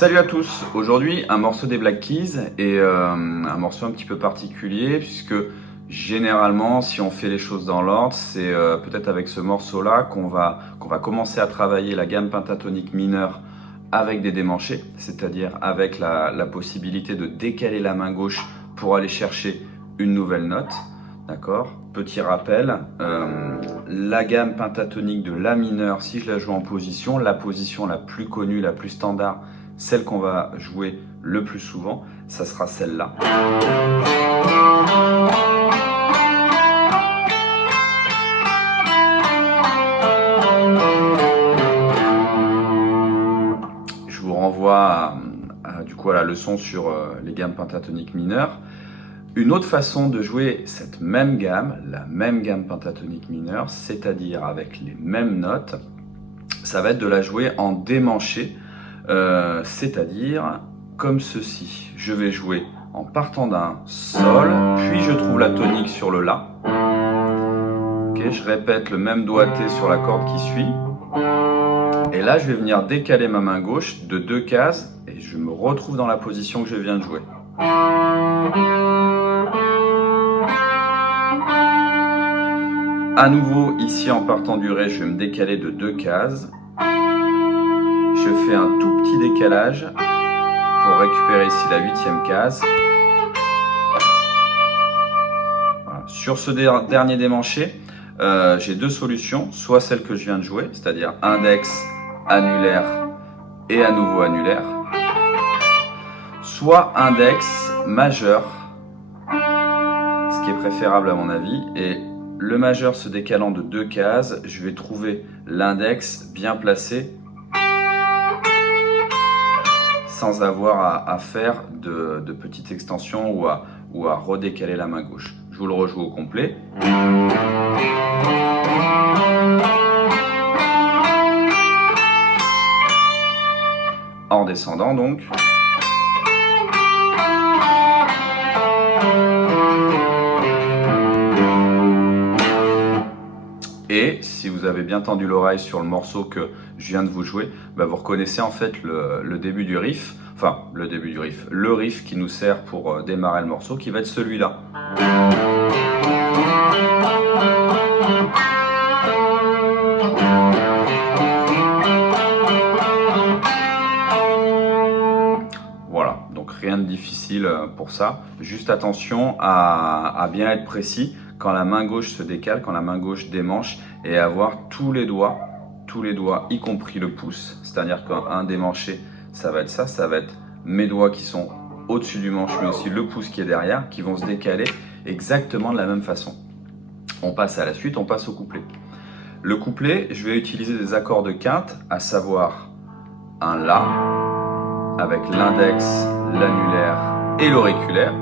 Salut à tous, aujourd'hui un morceau des Black Keys et un morceau un petit peu particulier puisque généralement si on fait les choses dans l'ordre, c'est peut-être avec ce morceau là qu'on va commencer à travailler la gamme pentatonique mineure avec des démanchés, c'est-à-dire avec la possibilité de décaler la main gauche pour aller chercher une nouvelle note. D'accord. Petit rappel, la gamme pentatonique de La mineur, si je la joue en position, la position la plus connue, la plus standard, celle qu'on va jouer le plus souvent, ça sera celle-là. Je vous renvoie du coup à la leçon sur les gammes pentatoniques mineures. Une autre façon de jouer cette même gamme, la même gamme pentatonique mineure, c'est-à-dire avec les mêmes notes, ça va être de la jouer en démanché, c'est-à-dire comme ceci. Je vais jouer en partant d'un sol, puis je trouve la tonique sur le La. Okay, je répète le même doigté sur la corde qui suit. Et là, je vais venir décaler ma main gauche de 2 cases et je me retrouve dans la position que je viens de jouer. À nouveau, ici en partant du Ré, je vais me décaler de 2 cases. Je fais un tout petit décalage pour récupérer ici la 8e case. Voilà. Sur ce dernier démanché, j'ai deux solutions. Soit celle que je viens de jouer, c'est-à-dire index, annulaire et à nouveau annulaire. Soit index, majeur, ce qui est préférable à mon avis. Et le majeur se décalant de 2 cases, je vais trouver l'index bien placé sans avoir à faire de petites extensions ou à redécaler la main gauche. Je vous le rejoue au complet. En descendant donc. Et si vous avez bien tendu l'oreille sur le morceau que je viens de vous jouer, bah vous reconnaissez en fait le début du riff, enfin le début du riff, le riff qui nous sert pour démarrer le morceau qui va être celui-là. Voilà, donc rien de difficile pour ça, juste attention à bien être précis quand la main gauche se décale, quand la main gauche démanche, et avoir tous les doigts, y compris le pouce. C'est-à-dire qu'un démanché, ça va être ça va être mes doigts qui sont au-dessus du manche, mais aussi le pouce qui est derrière, qui vont se décaler exactement de la même façon. On passe à la suite, on passe au couplet. Le couplet, je vais utiliser des accords de quinte, à savoir un La, avec l'index, l'annulaire et l'auriculaire.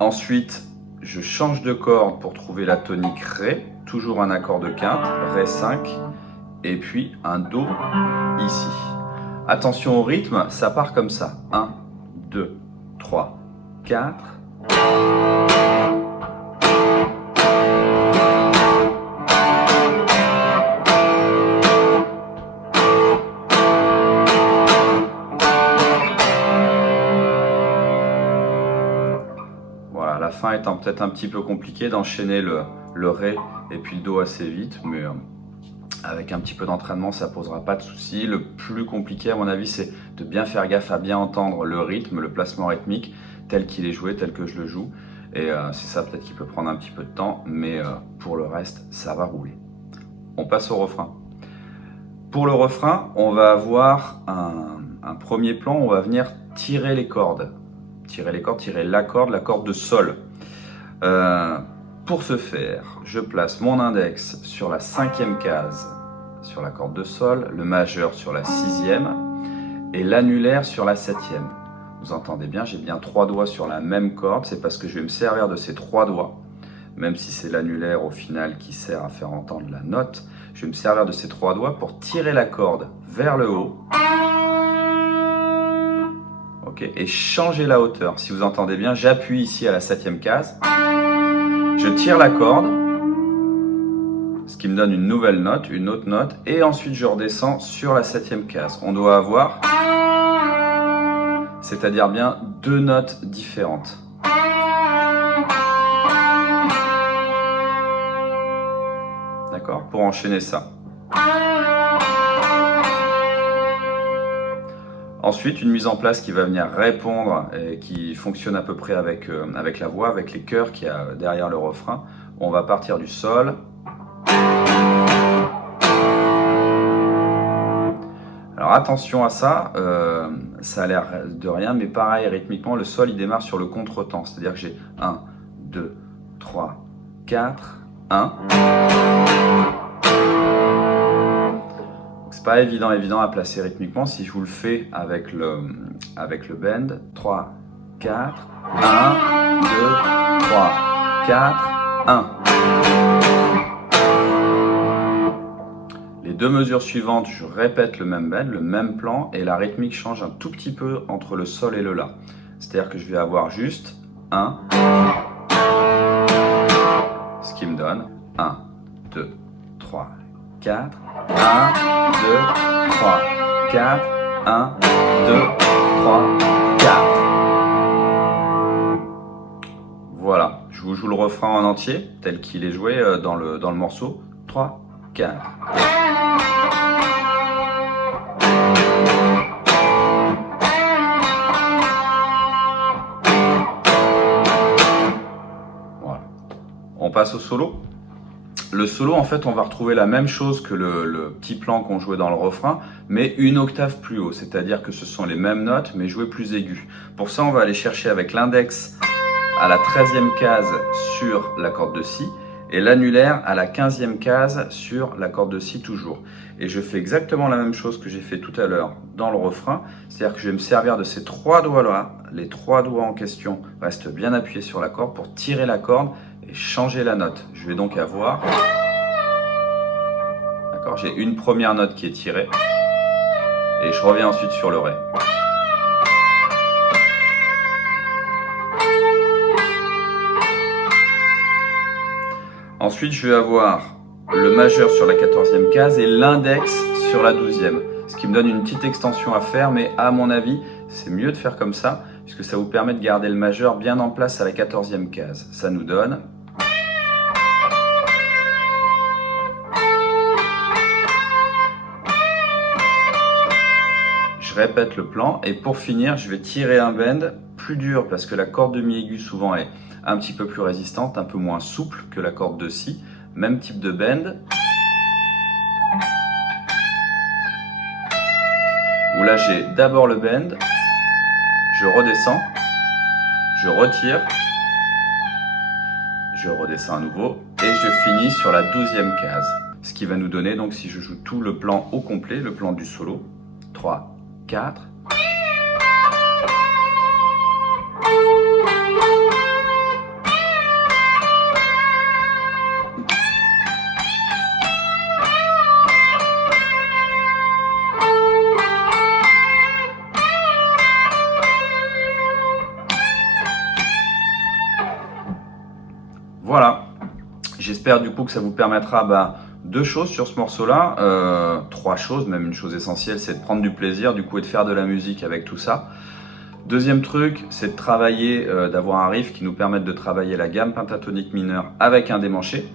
Ensuite, je change de corde pour trouver la tonique Ré, toujours un accord de quinte, Ré 5, et puis un Do ici. Attention au rythme, ça part comme ça. 1, 2, 3, 4. La fin étant peut-être un petit peu compliqué d'enchaîner le Ré et puis le Do assez vite, mais avec un petit peu d'entraînement ça posera pas de soucis. Le plus compliqué à mon avis c'est de bien faire gaffe à bien entendre le rythme, le placement rythmique tel qu'il est joué, tel que je le joue, et c'est ça peut-être qui peut prendre un petit peu de temps, mais pour le reste ça va rouler. On passe au refrain. Pour le refrain, on va avoir un premier plan, on va venir tirer les cordes. Tirer la corde de Sol. Pour ce faire, je place mon index sur la 5e case sur la corde de Sol, le majeur sur la 6e et l'annulaire sur la 7e. Vous entendez bien, j'ai bien 3 doigts sur la même corde, c'est parce que je vais me servir de ces 3 doigts, même si c'est l'annulaire au final qui sert à faire entendre la note, je vais me servir de ces 3 doigts pour tirer la corde vers le haut. Okay, et changer la hauteur. Si vous entendez bien, j'appuie ici à la 7e case, je tire la corde, ce qui me donne une nouvelle note, une autre note, et ensuite je redescends sur la 7e case. On doit avoir c'est-à-dire bien 2 notes différentes. D'accord? Pour enchaîner ça. Ensuite, une mise en place qui va venir répondre et qui fonctionne à peu près avec la voix, avec les chœurs qu'il y a derrière le refrain. On va partir du sol. Alors attention à ça, ça a l'air de rien, mais pareil, rythmiquement, le sol il démarre sur le contretemps. C'est-à-dire que j'ai 1, 2, 3, 4, 1. C'est pas évident à placer rythmiquement. Si je vous le fais avec le bend, 3, 4, 1, 2, 3, 4, 1. Les 2 mesures suivantes, je répète le même bend, le même plan, et la rythmique change un tout petit peu entre le sol et le la. C'est-à-dire que je vais avoir juste 1, ce qui me donne 1, 2, 3, 4, 1, 2, 3, 4, 1, 2, 3, 4. Voilà, je vous joue le refrain en entier, tel qu'il est joué dans le morceau. 3, 4. Voilà. On passe au solo. Le solo, en fait, on va retrouver la même chose que le petit plan qu'on jouait dans le refrain, mais une octave plus haut, c'est-à-dire que ce sont les mêmes notes, mais jouées plus aiguës. Pour ça, on va aller chercher avec l'index à la 13e case sur la corde de Si, et l'annulaire à la 15e case sur la corde de Si toujours. Et je fais exactement la même chose que j'ai fait tout à l'heure dans le refrain, c'est-à-dire que je vais me servir de ces 3 doigts-là, les 3 doigts en question restent bien appuyés sur la corde pour tirer la corde et changer la note. Je vais donc avoir, d'accord, j'ai une première note qui est tirée et je reviens ensuite sur le Ré. Ensuite, je vais avoir le majeur sur la 14e case et l'index sur la 12e, ce qui me donne une petite extension à faire, mais à mon avis, c'est mieux de faire comme ça, puisque ça vous permet de garder le majeur bien en place à la 14e case. Ça nous donne... Je répète le plan, et pour finir, je vais tirer un bend plus dur, parce que la corde de Mi aigu souvent est un petit peu plus résistante, un peu moins souple que la corde de Si. Même type de bend. Où là j'ai d'abord le bend, je redescends, je retire, je redescends à nouveau et je finis sur la 12e case. Ce qui va nous donner, donc si je joue tout le plan au complet, le plan du solo, 3, 4. Voilà, j'espère du coup que ça vous permettra 2 choses sur ce morceau-là, 3 choses, même une chose essentielle, c'est de prendre du plaisir du coup et de faire de la musique avec tout ça. Deuxième truc, c'est de travailler, d'avoir un riff qui nous permette de travailler la gamme pentatonique mineure avec un démanché.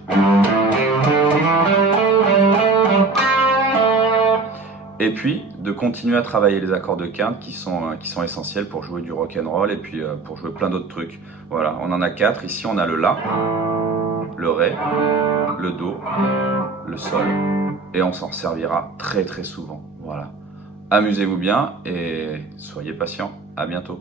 Et puis de continuer à travailler les accords de quinte qui sont essentiels pour jouer du rock and roll et puis pour jouer plein d'autres trucs. Voilà, on en a 4. Ici on a le La, le Ré, le Do, le Sol et on s'en servira très très souvent. Voilà. Amusez-vous bien et soyez patients. À bientôt.